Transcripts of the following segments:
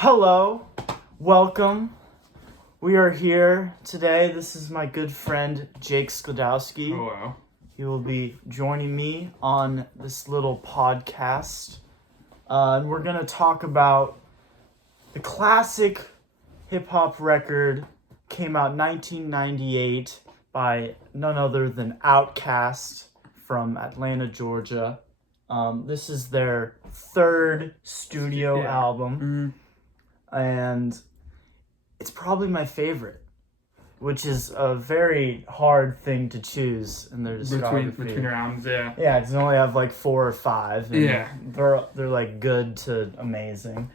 Hello, welcome. We are here today. This is my good friend Jake Sklodowski. Hello. He will be joining me on this little podcast. And we're going to talk about the classic hip-hop record, came out 1998 by none other than Outkast from Atlanta, Georgia. This is their third studio album. Mm-hmm. And it's probably my favorite, which is a very hard thing to choose in their discography. Between your albums, yeah. Yeah, it's only have like 4 or 5. And Yeah. They're like good to amazing.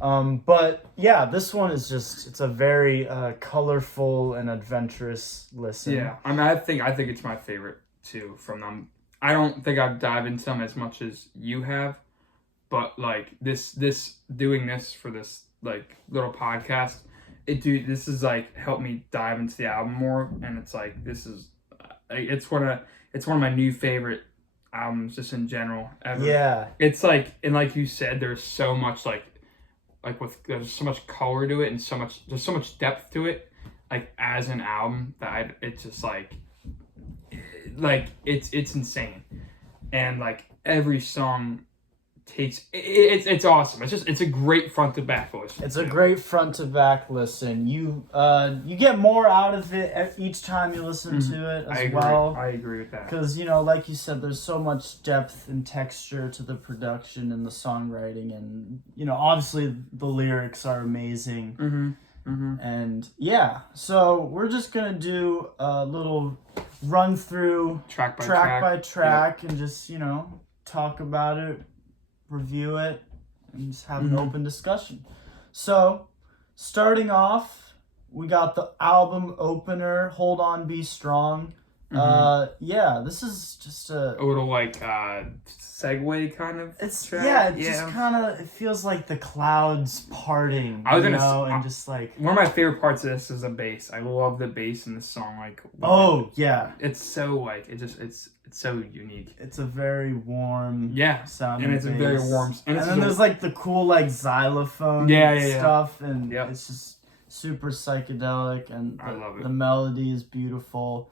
But yeah, this one is it's a very colorful and adventurous listen. Yeah. I think it's my favorite too from them. I don't think I've dived into them as much as you have, but like this doing this for this like little podcast, this is like helped me dive into the album more, and it's like it's one of my new favorite albums just in general ever. Yeah. It's like, and like you said, there's so much there's so much color to it and there's so much depth to it, like as an album that it's just like it's insane, and like every song it's awesome. It's a great front to back listen. It's a great front to back listen. You get more out of it each time you listen to it as well. I agree with that. Because, like you said, there's so much depth and texture to the production and the songwriting, and obviously the lyrics are amazing. And yeah, so we're just gonna do a little run through track by track, and just talk about it, review it, and just have an open discussion. So, starting off, we got the album opener, Hold On, Be Strong. Yeah, this is just a little like segue kind of track. Just kind of, it feels like the clouds parting, and just like one of my favorite parts of this is the bass. I love the bass in this song. It's so like it's so unique. It's a very warm sound, and it's a very warm. And then there's like the cool like xylophone stuff, and it's just super psychedelic, and I love it. The melody is beautiful.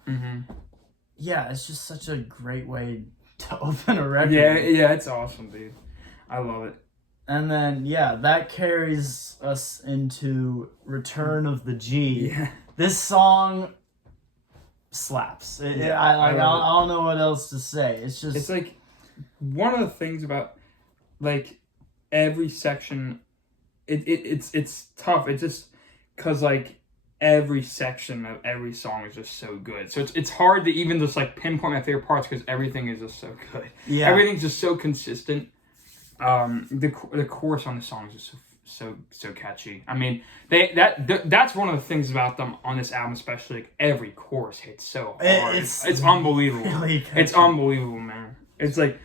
Yeah, it's just such a great way to open a record. Yeah, it's awesome, dude. I love it. And then that carries us into Return of the G. Yeah. This song slaps. I don't know what else to say. It's like one of the things about like every section. It's tough. It's just because like every section of every song is just so good. So it's hard to even just like pinpoint my favorite parts because everything is just so good. Yeah, everything's just so consistent. The chorus on the songs is so catchy. I mean, that's one of the things about them on this album, especially. Like every chorus hits so hard. It's unbelievable. Really it's unbelievable, man. It's like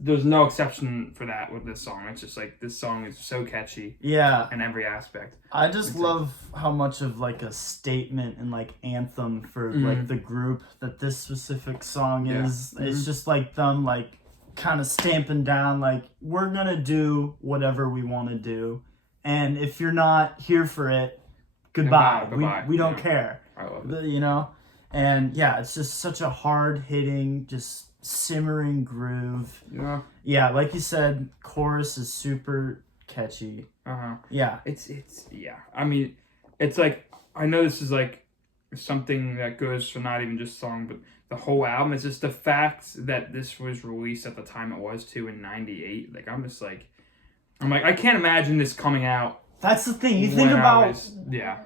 there's no exception for that with this song. It's just like this song is so catchy. Yeah, in every aspect. I just love how much of like a statement and like anthem for like the group that this specific song is. It's just like them like kind of stamping down like we're gonna do whatever we want to do, and if you're not here for it, goodbye. We don't care. I love it. And it's just such a hard hitting, just simmering groove. Yeah, like you said, chorus is super catchy. Yeah, it's I mean, it's like, I know this is like something that goes for not even just song, but the whole album. It's just the fact that this was released at the time it was too, in 98. Like I'm like I can't imagine this coming out. That's the thing. You think about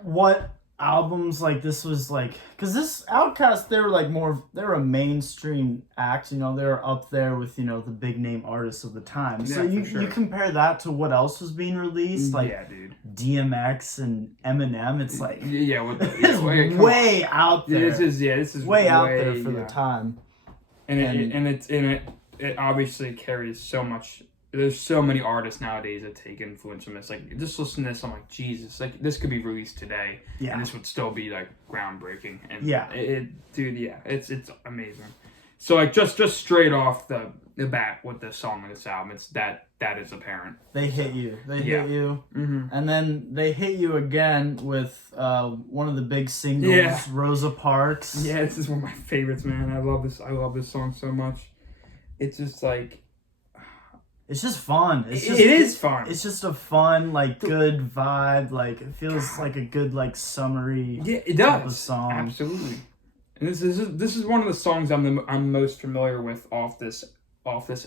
what albums like this was like, because this Outkast, they were a mainstream act. They were up there with the big name artists of the time. So you compare that to what else was being released, like dude. DMX and Eminem. It's like it's way out there. This is way out there for the time. And it obviously carries so much. There's so many artists nowadays that take influence from this. Like, just listen to this, I'm like, Jesus, like, this could be released today, and this would still be, like, groundbreaking. And it's amazing. So like just straight off the bat with the song of this album, it's that is apparent. They hit you. They hit you. Mm-hmm. And then they hit you again with one of the big singles, Yeah. Rosa Parks. Yeah, this is one of my favorites, man. I love this song so much. It's just like it's just fun. It is fun. It's just a fun, like, good vibe. Like, it feels like a good, like, summery it type does. of song. Absolutely. And this is one of the songs I'm most familiar with off this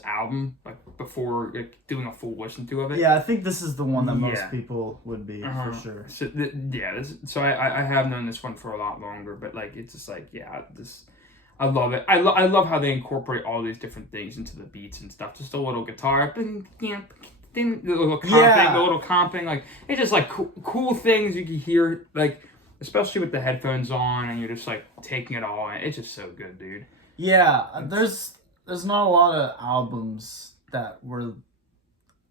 album, like before doing a full listen to of it. Yeah, I think this is the one that most people would be for sure. So so I have known this one for a lot longer, but like it's just like I love it. I love how they incorporate all these different things into the beats and stuff. Just a little guitar, the little comping, like it's just like cool things you can hear, like especially with the headphones on and you're just like taking it all in. It's just so good, dude. Yeah, there's not a lot of albums that were,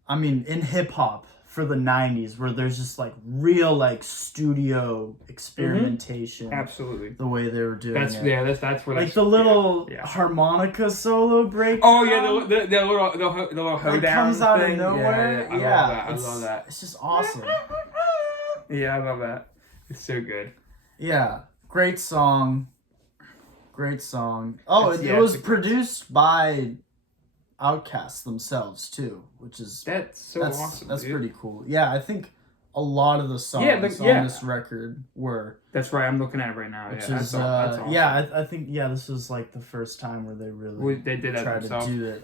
I mean, in hip hop for the 90s where there's just like real like studio experimentation. Absolutely. The way they were doing it. Yeah, that's where like the little harmonica solo break. Oh yeah, the little hoedown that comes out thing. of nowhere. I love that. It's just awesome. Yeah, I love that. It's so good. Yeah, great song. Great song. Oh, it was produced by Outkast themselves too, which is that's awesome. That's dude. pretty cool. Yeah, I think a lot of the songs on this record were. That's right. I'm looking at it right now. Which yeah, is that's awesome. yeah. I think this was like the first time where they really they did that tried themselves. to do it.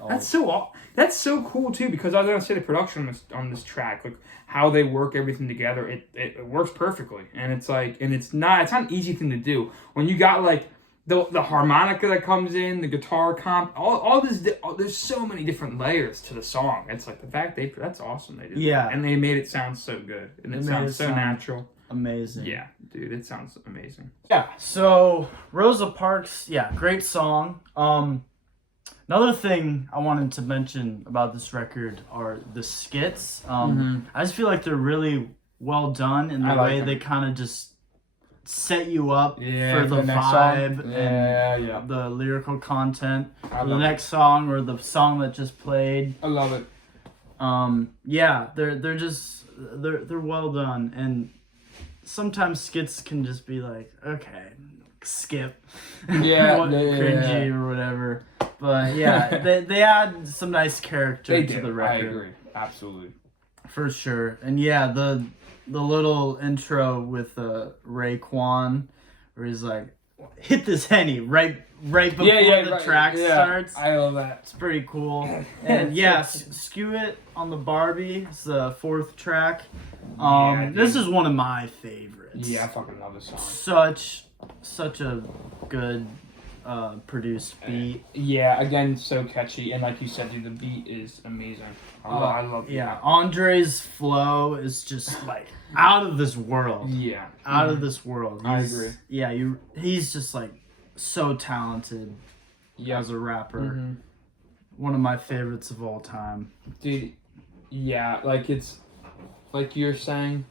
That's so cool too, because I was gonna say the production on this track, like how they work everything together, it works perfectly, and it's not an easy thing to do when you got like. The harmonica that comes in, the guitar comp, all this. There's so many different layers to the song. It's like the fact that's awesome. They did that. And they made it sound so good, and it sounds so natural. Amazing. Yeah, dude, it sounds amazing. Yeah. So Rosa Parks, great song. Another thing I wanted to mention about this record are the skits. I just feel like they're really well done in the way they kind of just set you up for the vibe and the lyrical content for the next song or the song that just played. I love it. They're well done, and sometimes skits can just be like, okay, skip, cringy or whatever. But they add some nice character to the record. I agree, absolutely, for sure. And the little intro with Raekwon, where he's like, hit this Henny right before the track starts. I love that. It's pretty cool. And Skew It on the Barbie is the fourth track. This is one of my favorites. Yeah, I fucking love this song. Such a good produced beat. Yeah, again, so catchy, and like you said, dude, the beat is amazing. I love it. Yeah, Andre's flow is just like out of this world. Yeah, out of this world. I agree. Yeah, he's just like so talented as a rapper. One of my favorites of all time. Dude, yeah, like it's like you're saying,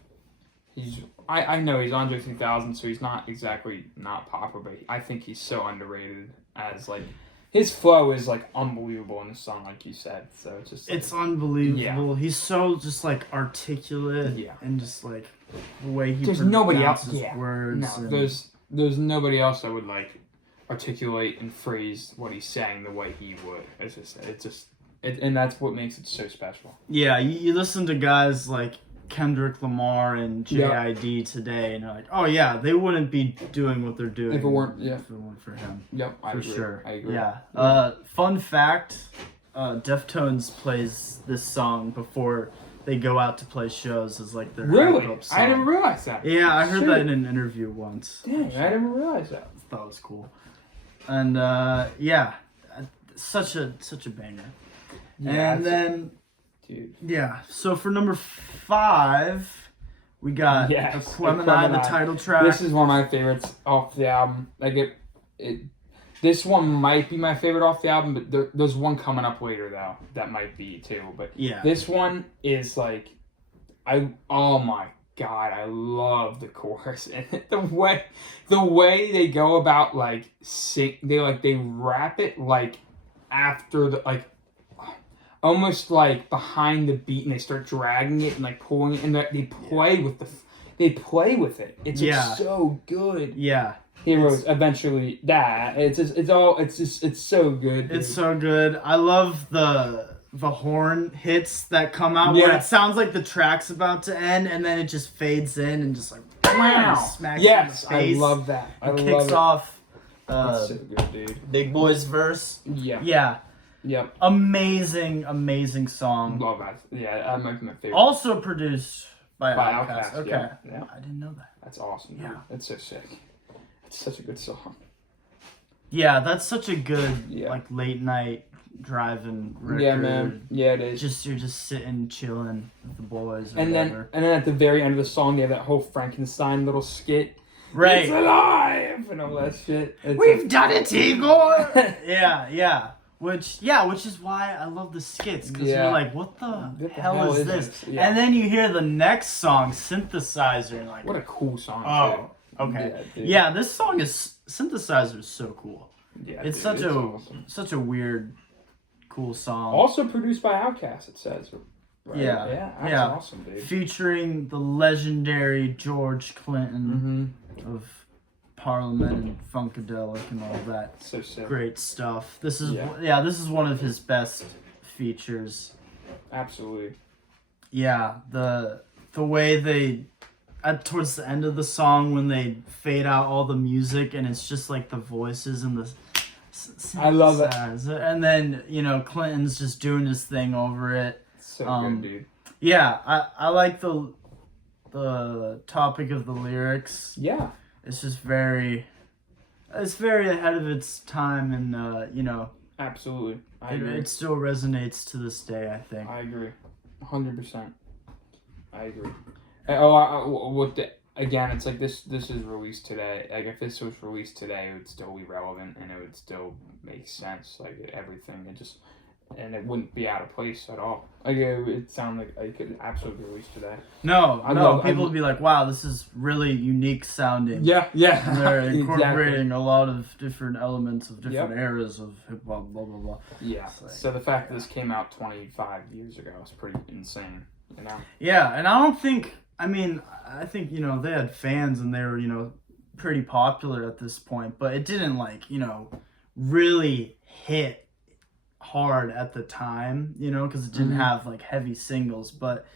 I know he's Andre 3000, so he's not exactly not popular, but I think he's so underrated as like his flow is like unbelievable in the song, like you said. So it's just it's unbelievable. Yeah. He's so just like articulate and just like the way he there's nobody else. Words. No, there's nobody else that would like articulate and phrase what he's saying the way he would. And that's what makes it so special. Yeah, you listen to guys like Kendrick Lamar and JID today, and you're like, oh yeah, they wouldn't be doing what they're doing if it weren't for him. Yep, I agree. Sure. I agree. Yeah. Fun fact: Deftones plays this song before they go out to play shows as like their really. Song. I didn't realize that. Yeah, I heard that in an interview once. Dang, I didn't realize that. I thought it was cool. And such a banger. Yeah, and then. Dude. Yeah, so for number 5, we got Aquemini, the title track. This is one of my favorites off the album. Like this one might be my favorite off the album, but there's one coming up later though that might be too. But this one is like, oh my God, I love the chorus and the way they go about like they rap it like after the like almost like behind the beat, and they start dragging it and like pulling it, and they play with it. It's like, so good. Yeah. Heroes eventually die. It's so good. Dude. It's so good. I love the horn hits that come out where it sounds like the track's about to end, and then it just fades in and just like smacks you in the face. I love that. It kicks off That's so good, dude. Big Boy's verse. Yeah. Yep. Amazing song. Love that. Yeah, that might be my favorite. Also produced by Outkast. Okay. Yeah. I didn't know that. That's awesome. Dude. Yeah. It's so sick. It's such a good song. Yeah, that's such a good like late night driving record. Yeah, man. Yeah, it is. You're just sitting chilling with the boys. Or and whatever. then at the very end of the song, they have that whole Frankenstein little skit. Right. It's alive and all that shit. We've done it, Igor. yeah. Which is why I love the skits, because you're like, what the hell is this? Yeah. And then you hear the next song, Synthesizer, and like, what a cool song. Oh. Okay. Yeah, this song is Synthesizer is so cool. Yeah, it's such a weird, cool song. Also produced by Outkast, it says. Right? Yeah, that's awesome, dude. Featuring the legendary George Clinton of Parliament and Funkadelic and all that. So sick. Great stuff. This is this is one of his best features. Absolutely. Yeah, the way they towards the end of the song when they fade out all the music and it's just like the voices and the I love it. And then, Clinton's just doing his thing over it. So good, dude. Yeah, I like the topic of the lyrics. Yeah. It's just very ahead of its time, and Absolutely. it still resonates to this day, I think. I agree. 100%. I agree. Again, it's like this is released today. Like, if this was released today, it would still be relevant and it would still make sense. Like, everything, and it wouldn't be out of place at all. Like, it would sound like it could absolutely be released today. People would be like, wow, this is really unique sounding. Yeah. And they're incorporating a lot of different elements of different eras of hip-hop, blah, blah, blah. Yeah, so the fact that this came out 25 years ago is pretty insane, Yeah, and I think they had fans and they were, pretty popular at this point, but it didn't, really hit hard at the time, because it didn't have heavy singles, but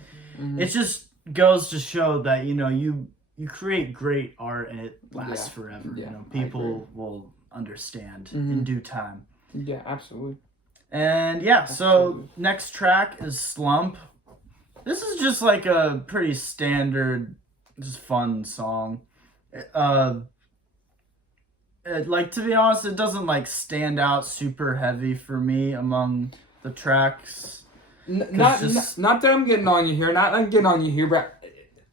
it just goes to show that you create great art and it lasts forever. People will understand in due time. Yeah, absolutely. And so next track is Slump. This is just like a pretty standard, just fun song. To be honest, it doesn't stand out super heavy for me among the tracks. Not that I'm getting on you here. Not that I'm getting on you here, but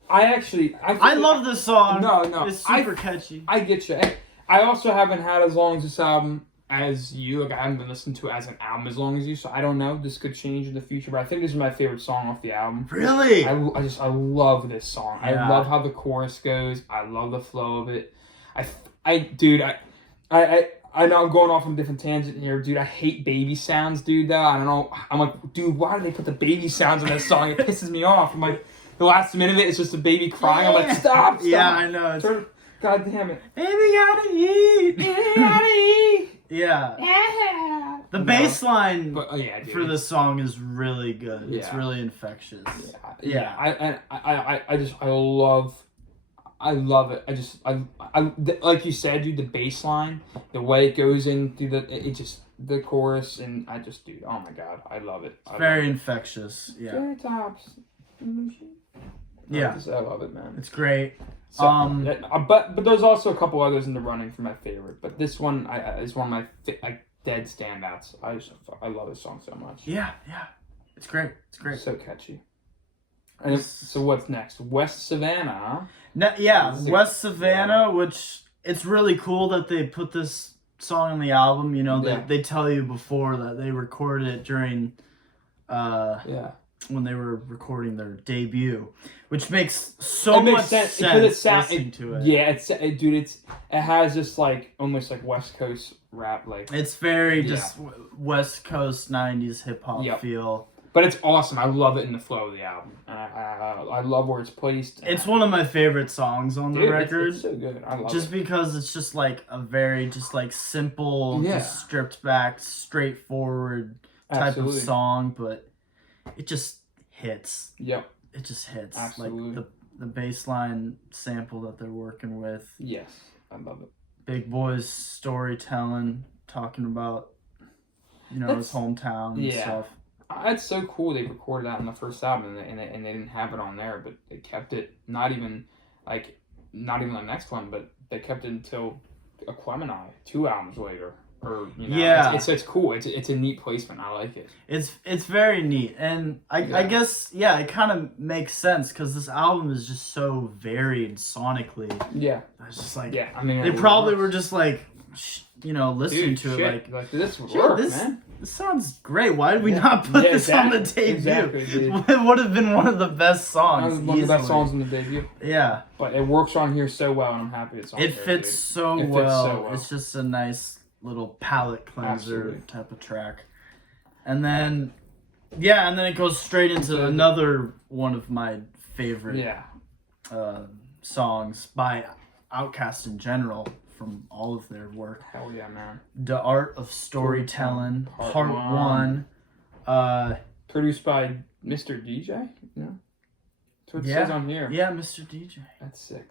I love this song. No, it's super catchy. I get you. I also haven't had as long as this album as you. I haven't been listening to it as an album as long as you, so I don't know. This could change in the future, but I think this is my favorite song off the album. Really? I love this song. Yeah. I love how the chorus goes. I love the flow of it. I know I'm going off on a different tangent here, dude. I hate baby sounds, dude, though. I don't know. I'm like, dude, why do they put the baby sounds in this song? It pisses me off. I'm like, the last minute of it is just a baby crying. I'm like, stop. Yeah, I know. God damn it. Baby gotta eat. Baby gotta eat. Yeah. The bass line for this song is really good. Yeah. It's really infectious. Yeah. I love it. I like you said, dude, the bass line, the way it goes in through the chorus, and dude, oh my God, I love it. It's very infectious. Yeah. Tops. Yeah. I love it, man. It's great. So, but there's also a couple others in the running for my favorite, but this one is one of my dead standouts. I love this song so much. Yeah. It's great. It's so catchy. And so what's next? West Savannah. West Savannah, which it's really cool that they put this song on the album. They tell you before that they recorded it during when they were recording their debut, which makes so much sense listening to it. Yeah, it has this like almost like West Coast rap, like it's very just West Coast 90s hip hop feel. But it's awesome. I love it in the flow of the album. I love where it's placed. It's one of my favorite songs on the record. It's so good. I love it. Just because it's just like a very just like simple, just stripped back, straightforward type of song, but it just hits. Yep. It just hits. Absolutely. Like the bass line sample that they're working with. Yes. I love it. Big Boy's storytelling, talking about, his hometown and stuff. It's so cool they recorded that in the first album and they didn't have it on there, but they kept it not even the next one, but they kept it until Aquemini 2 albums later. Or it's cool. It's a neat placement. I like it. It's very neat, and I guess it kind of makes sense because this album is just so varied sonically. Yeah, it's just like I mean they probably were just like listening to it like this work, man. This sounds great. Why did we not put this on the debut? Exactly, dude. It would have been one of the best songs. One of the best songs in the debut. Yeah, but it works on here so well, and I'm happy it's on. It fits so well. It's just a nice little palate cleanser type of track, and then it goes straight into another one of my favorite songs by Outkast in general from all of their work. Hell yeah, man! The Art of Storytelling, Part 1. Produced by Mr. DJ. Yeah, that's what it says on here. Yeah, Mr. DJ. That's sick.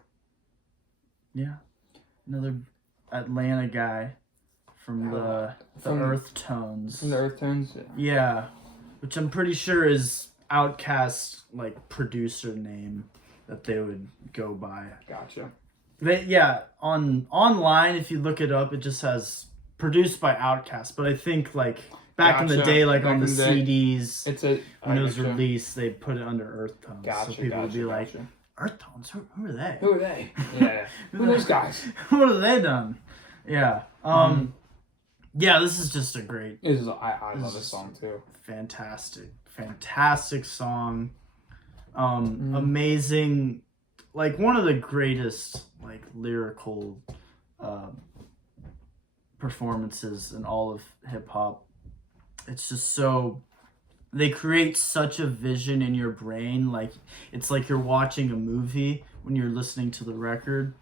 Yeah, another Atlanta guy. From the Earth Tones. From the Earth Tones? Yeah. Which I'm pretty sure is Outkast's like producer name that they would go by. Gotcha. Online if you look it up, it just has produced by Outkast. But I think like back in the day, like on the CDs, when it was released, they put it under Earth Tones. So people would be like, Earth Tones? Who are they? Who are they? Yeah. Who are those guys? What have they done? Yeah. Yeah, this is just a great... I love this song, too. Fantastic song. Amazing... Like, one of the greatest, like, lyrical performances in all of hip-hop. It's just so... They create such a vision in your brain. Like, it's like you're watching a movie when you're listening to the record.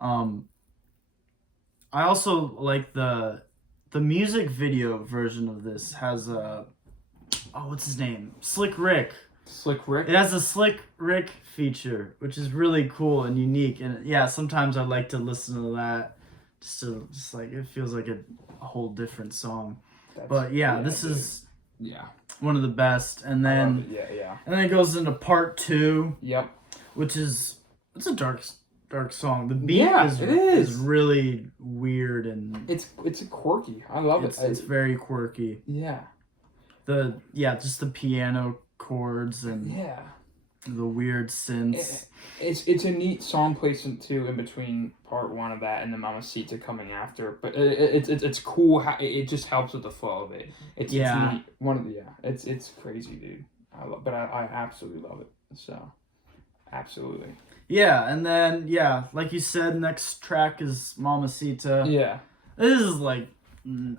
I also like the music video version of this has what's his name? Slick Rick. Slick Rick? It has a Slick Rick feature, which is really cool and unique. And sometimes I like to listen to that. Just like it feels like a whole different song. This is one of the best. And then and then it goes into part 2. Yep. Which is it's a dark song. The beat is really weird and it's quirky. I love it. It's very quirky. Yeah. Just the piano chords and the weird synths. It's a neat song placement too in between part 1 of that and the Mamacita coming after. But it's cool how it just helps with the flow of it. It's neat. It's crazy, dude. I absolutely love it. So absolutely. Yeah, and then, like you said, next track is Mamacita. Yeah. This is like,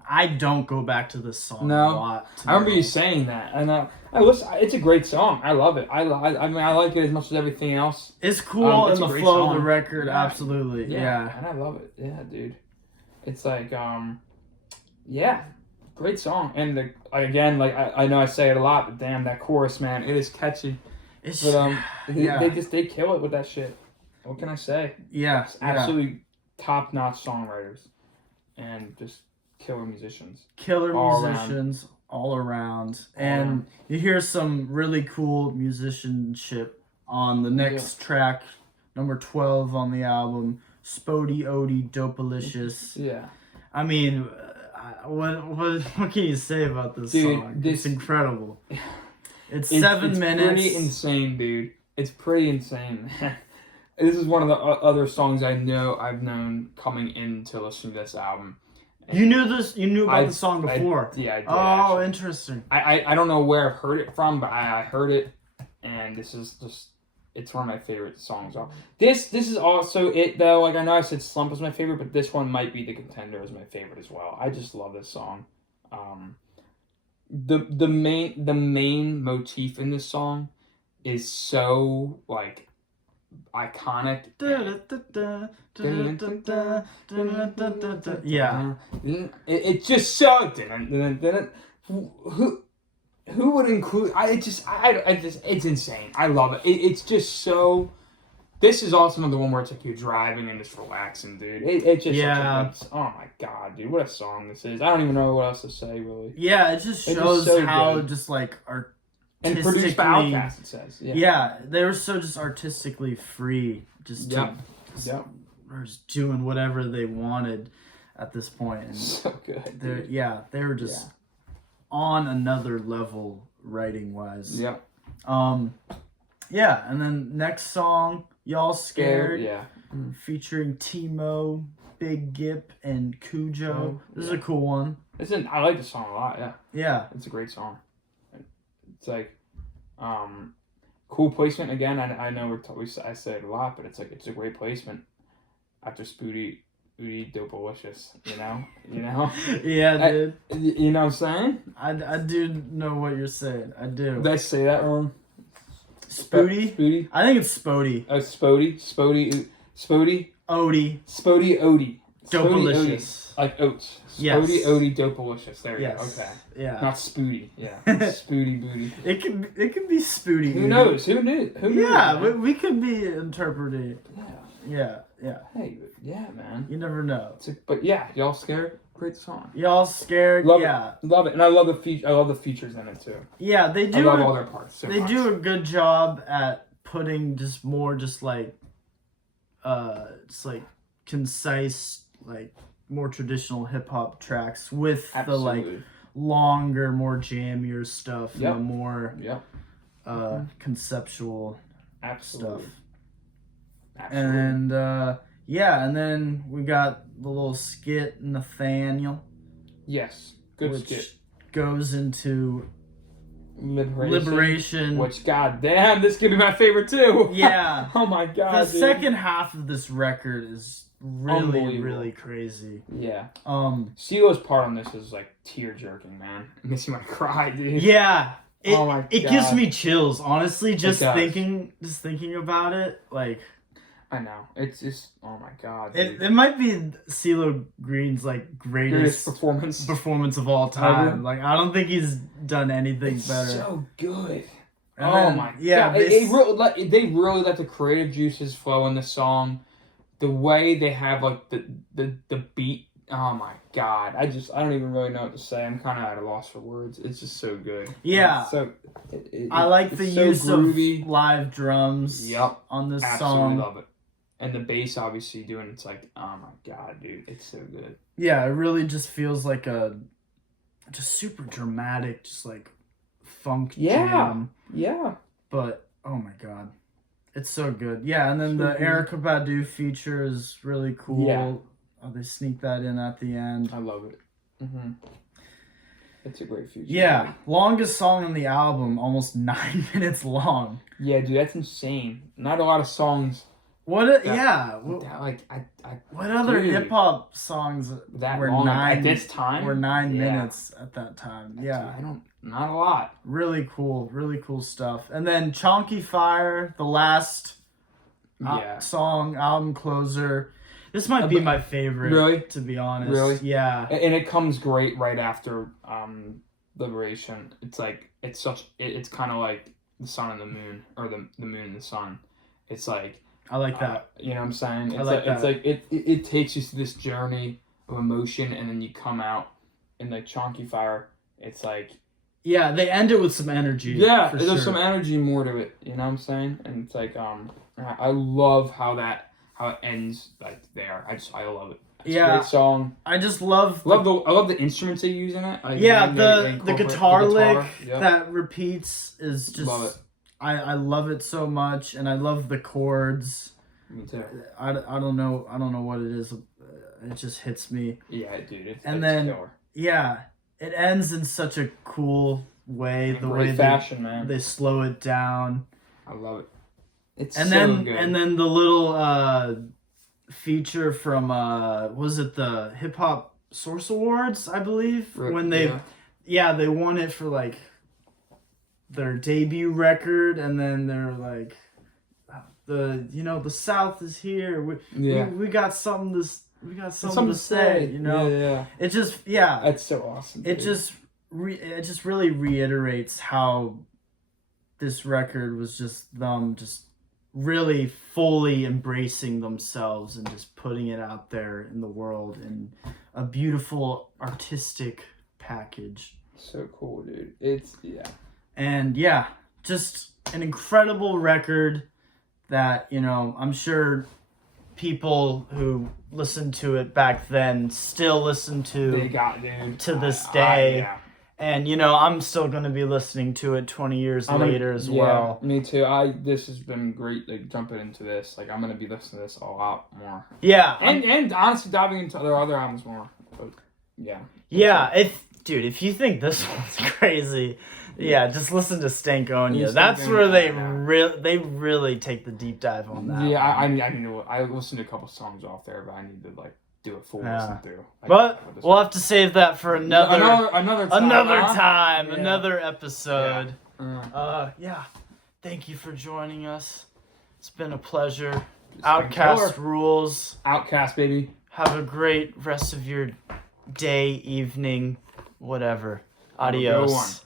I don't go back to this song a lot. I remember you saying that. And I listen, it's a great song. I love it. I mean, I like it as much as everything else. It's cool in the flow of the record, absolutely. Yeah. And I love it. Yeah, dude. It's like, great song. And I know I say it a lot, but damn, that chorus, man, it is catchy. They kill it with that shit. What can I say? Yeah, it's absolutely top-notch songwriters, and just killer musicians. All around. And you hear some really cool musicianship on the next track, number 12 on the album, Spody Odie Dopalicious. Yeah. I mean, what can you say about this song? It's incredible. It's 7 minutes. It's pretty insane, dude. It's pretty insane. This is one of the other songs I know I've known coming in to listen to this album. You knew this? You knew about the song before? I did. Oh, actually. interesting. I don't know where I've heard it from, but I heard it, and this is just, it's one of my favorite songs. This is also it though. Like, I know I said Slump was my favorite, but this one might be the contender as my favorite as well. I just love this song. The main motif in this song is so like iconic. Yeah. It's just so. Who would include? It's insane. I love it. It's just so. This is also another one where it's like you're driving and just relaxing, dude. It's just oh my god, dude, what a song this is. I don't even know what else to say, really. Yeah, it just shows how just like and produced by Outkast, it says. Yeah, they were so just artistically free, just doing whatever they wanted at this point. And so good. They were just on another level writing wise. Yeah. Yeah, and then next song, Y'all Scared. Yeah. Featuring Timo, Big Gip, and Cujo. This is a cool one. I like the song a lot, yeah. Yeah. It's a great song. It's like, cool placement again. I know I say it a lot, but it's like, it's a great placement after Spooty Dopalicious, you know? Yeah, dude. You know what I'm saying? I do know what you're saying. I do. Did I say that wrong? Spooty? I think it's Spody. Oh, Spody? Odie. Spody Odie. Dopalicious. Like oats. Yes. Spody Odie Dopalicious. There you go. Okay. Yeah. Not Spooty. Yeah. Spooty Booty. It could be Spooty. Who knows? Who knew? Yeah, we could be interpreting. Yeah. Hey, yeah, man. You never know. But yeah, Y'all Scared? Great song. Y'all Scared? Love it. And I love the features in it too. Yeah, they do. I love all their parts. They do a good job at putting just like concise, like more traditional hip hop tracks with the like longer, more jammier stuff and the more conceptual stuff. Absolutely. And and then we got the little skit Nathaniel. Yes, good which skit. Goes into liberation. Which, goddamn, this could be my favorite too. Yeah. Oh my god. The second half of this record is really crazy. Yeah. CeeLo's part on this is like tear jerking, man. It makes me want to cry, dude. Yeah. It gives me chills, honestly, just thinking about it. Like, I know. It's just, oh my god. It might be CeeLo Green's like greatest performance of all time. Like, I don't think he's done anything better. So good. And my god. They really let the creative juices flow in the song. The way they have like the beat. Oh my god. I don't even really know what to say. I'm kind of at a loss for words. It's just so good. Yeah. I like the use of live drums on this song. Absolutely love it. And the bass obviously doing it's like, oh my god, dude, it's so good. Yeah, it really just feels like just super dramatic, just like funk jam. Yeah. But oh my god. It's so good. Yeah, and then the Erykah Badu feature is really cool. Yeah. Oh, they sneak that in at the end. I love it. It's a great feature. Yeah, longest song on the album, almost 9 minutes long. Yeah, dude, that's insane. Not a lot of songs. What other hip hop songs were long 9 at this time? Were 9 minutes at that time. Yeah. Not a lot. Really cool stuff. And then Chonky Fire, the last song, album closer. This might be my favorite, really? To be honest. Really? Yeah. And it comes great right after Liberation. It's like it's kind of like the sun and the moon, or the moon and the sun. It's like, I like that. You know what I'm saying? It's like it takes you to this journey of emotion, and then you come out in like Chonky Fire. It's like, yeah, they end it with some energy. Yeah, there's some energy more to it. You know what I'm saying? And it's like I love how it ends like there. I love it. It's a great song. I just love I love the instruments they use in it. Like, the guitar lick that repeats is just love it. I love it so much, and I love the chords. Me too. I don't know what it is. It just hits me. Yeah, dude. It's killer. Yeah, it ends in such a cool way. The way man. They slow it down. I love it. It's good. And then the little feature from was it the Hip Hop Source Awards, I believe, when they they won it for like their debut record, and then they're like, the South is here. We got something to say. It just That's so awesome. It just really reiterates how this record was just them just really fully embracing themselves and just putting it out there in the world in a beautiful artistic package. So cool, dude. It's And just an incredible record that, I'm sure people who listened to it back then still listen to to this day. And, I'm still going to be listening to it 20 years later as well. Me too. This has been great, like, jumping into this. Like, I'm going to be listening to this a lot more. Yeah. And honestly, diving into their other albums more. But, yeah. Yeah. If you think this one's crazy, just listen to Stankonia. That's where they really take the deep dive on that. Yeah, I listened to a couple songs off there, but I need to, like, do a full listen through. But we'll have to save that for another time, Yeah. another episode. Yeah. Thank you for joining us. It's been a pleasure. Outkast rules. Outkast, baby. Have a great rest of your day, evening, whatever. Adios.